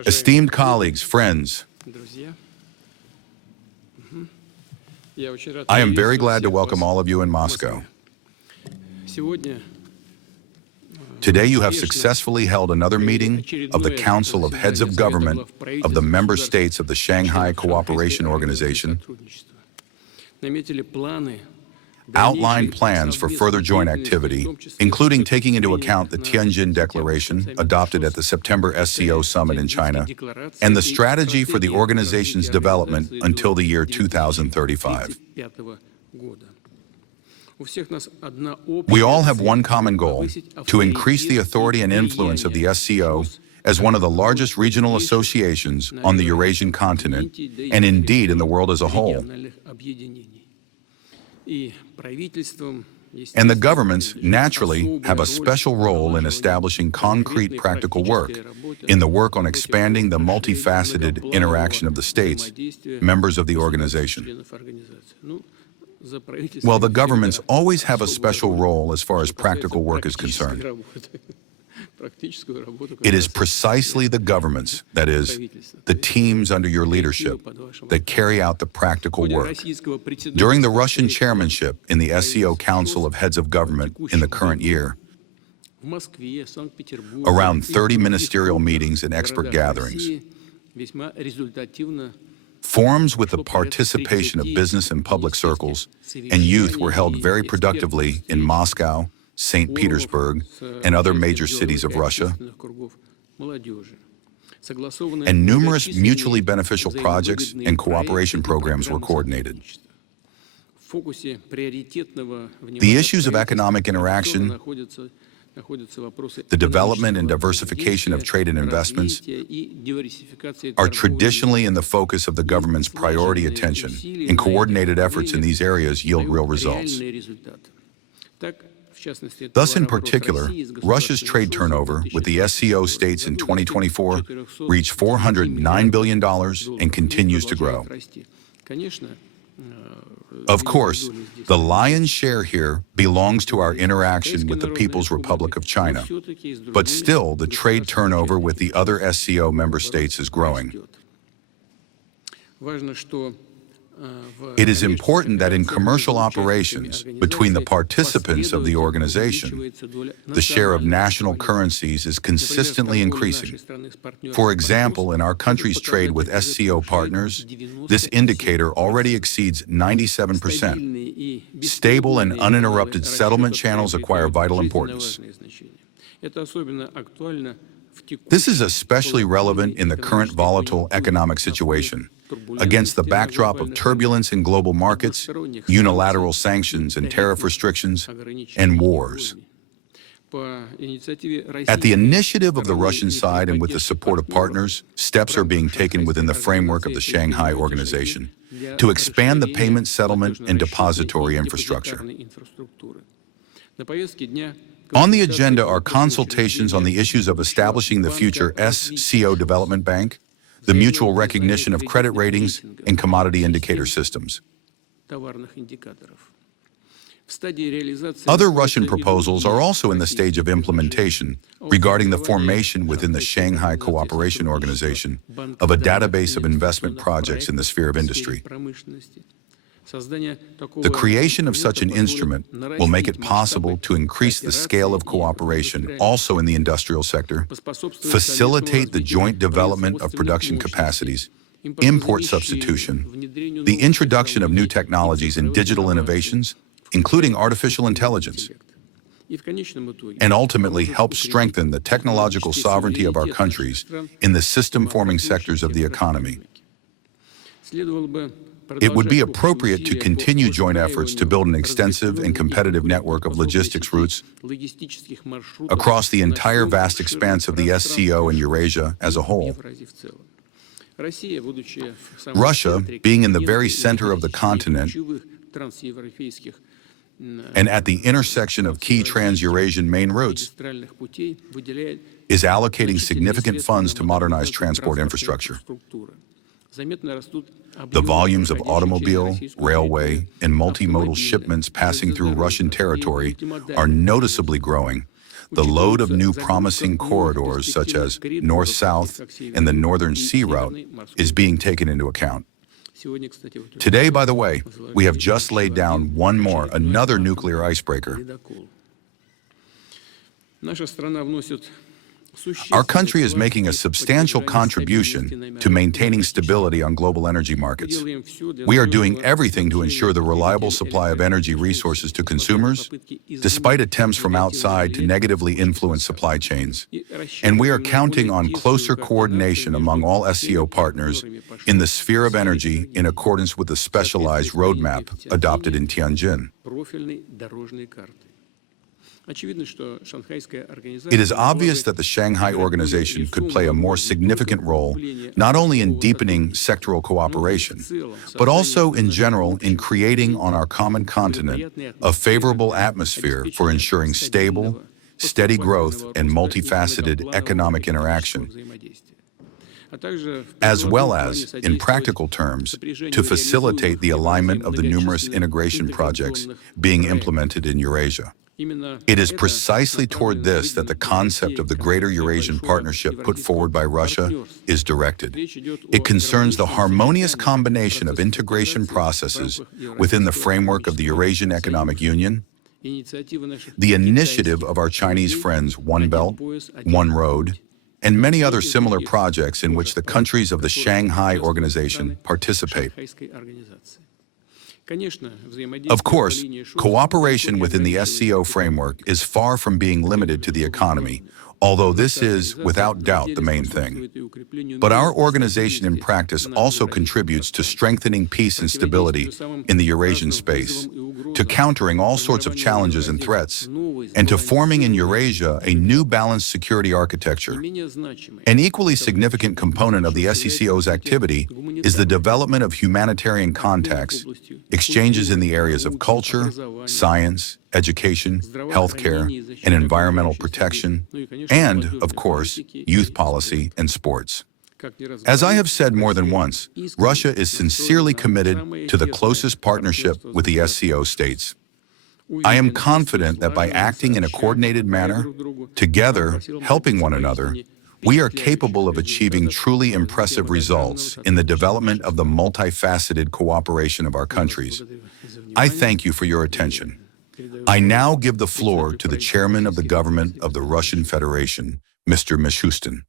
Esteemed colleagues, friends, I am very glad to welcome all of you in Moscow. Today you have successfully held another meeting of the Council of Heads of Government of the Member States of the Shanghai Cooperation Organization, outlined plans for further joint activity, including taking into account the Tianjin Declaration adopted at the September SCO summit in China, and the strategy for the organization's development until the year 2035. We all have one common goal: to increase the authority and influence of the SCO as one of the largest regional associations on the Eurasian continent, and indeed in the world as a whole. And the governments, naturally, have a special role in establishing concrete practical work, in the work on expanding the multifaceted interaction of the states, members of the organization. Well, the governments always have a special role as far as practical work is concerned. It is precisely the governments, that is, the teams under your leadership, that carry out the practical work. During the Russian chairmanship in the SCO Council of Heads of Government in the current year, around 30 ministerial meetings and expert gatherings, forums with the participation of business and public circles, and youth were held very productively in Moscow, St. Petersburg, and other major cities of Russia, and numerous mutually beneficial projects and cooperation programs were coordinated. The issues of economic interaction, the development and diversification of trade and investments are traditionally in the focus of the government's priority attention, and coordinated efforts in these areas yield real results. Thus, in particular, Russia's trade turnover with the SCO states in 2024 reached $409 billion and continues to grow. Of course, the lion's share here belongs to our interaction with the People's Republic of China, but still the trade turnover with the other SCO member states is growing. It is important that in commercial operations between the participants of the organization, the share of national currencies is consistently increasing. For example, in our country's trade with SCO partners, this indicator already exceeds 97%. Stable and uninterrupted settlement channels acquire vital importance. This is especially relevant in the current volatile economic situation, against the backdrop of turbulence in global markets, unilateral sanctions and tariff restrictions, and wars. At the initiative of the Russian side and with the support of partners, steps are being taken within the framework of the Shanghai Organization to expand the payment settlement and depository infrastructure. On the agenda are consultations on the issues of establishing the future SCO Development Bank, the mutual recognition of credit ratings, and commodity indicator systems. Other Russian proposals are also in the stage of implementation regarding the formation within the Shanghai Cooperation Organization of a database of investment projects in the sphere of industry. The creation of such an instrument will make it possible to increase the scale of cooperation also in the industrial sector, facilitate the joint development of production capacities, import substitution, the introduction of new technologies and digital innovations, including artificial intelligence, and ultimately help strengthen the technological sovereignty of our countries in the system-forming sectors of the economy. It would be appropriate to continue joint efforts to build an extensive and competitive network of logistics routes across the entire vast expanse of the SCO and Eurasia as a whole. Russia, being in the very center of the continent and at the intersection of key trans-Eurasian main routes, is allocating significant funds to modernize transport infrastructure. The volumes of automobile, railway, and multimodal shipments passing through Russian territory are noticeably growing, the load of new promising corridors such as North-South and the Northern Sea Route is being taken into account. Today, by the way, we have just laid down another nuclear icebreaker. Our country is making a substantial contribution to maintaining stability on global energy markets. We are doing everything to ensure the reliable supply of energy resources to consumers, despite attempts from outside to negatively influence supply chains. And we are counting on closer coordination among all SCO partners in the sphere of energy in accordance with the specialized roadmap adopted in Tianjin. It is obvious that the Shanghai Organization could play a more significant role, not only in deepening sectoral cooperation, but also in general in creating on our common continent a favorable atmosphere for ensuring stable, steady growth and multifaceted economic interaction, as well as, in practical terms, to facilitate the alignment of the numerous integration projects being implemented in Eurasia. It is precisely toward this that the concept of the Greater Eurasian Partnership put forward by Russia is directed. It concerns the harmonious combination of integration processes within the framework of the Eurasian Economic Union, the initiative of our Chinese friends One Belt, One Road, and many other similar projects in which the countries of the Shanghai Organization participate. Of course, cooperation within the SCO framework is far from being limited to the economy, although this is, without doubt, the main thing. But our organization in practice also contributes to strengthening peace and stability in the Eurasian space, to countering all sorts of challenges and threats, and to forming in Eurasia a new balanced security architecture. An equally significant component of the SCO's activity is the development of humanitarian contacts, exchanges in the areas of culture, science, education, healthcare, and environmental protection, and, of course, youth policy and sports. As I have said more than once, Russia is sincerely committed to the closest partnership with the SCO states. I am confident that by acting in a coordinated manner, together, helping one another, we are capable of achieving truly impressive results in the development of the multifaceted cooperation of our countries. I thank you for your attention. I now give the floor to the Chairman of the Government of the Russian Federation, Mr. Mishustin.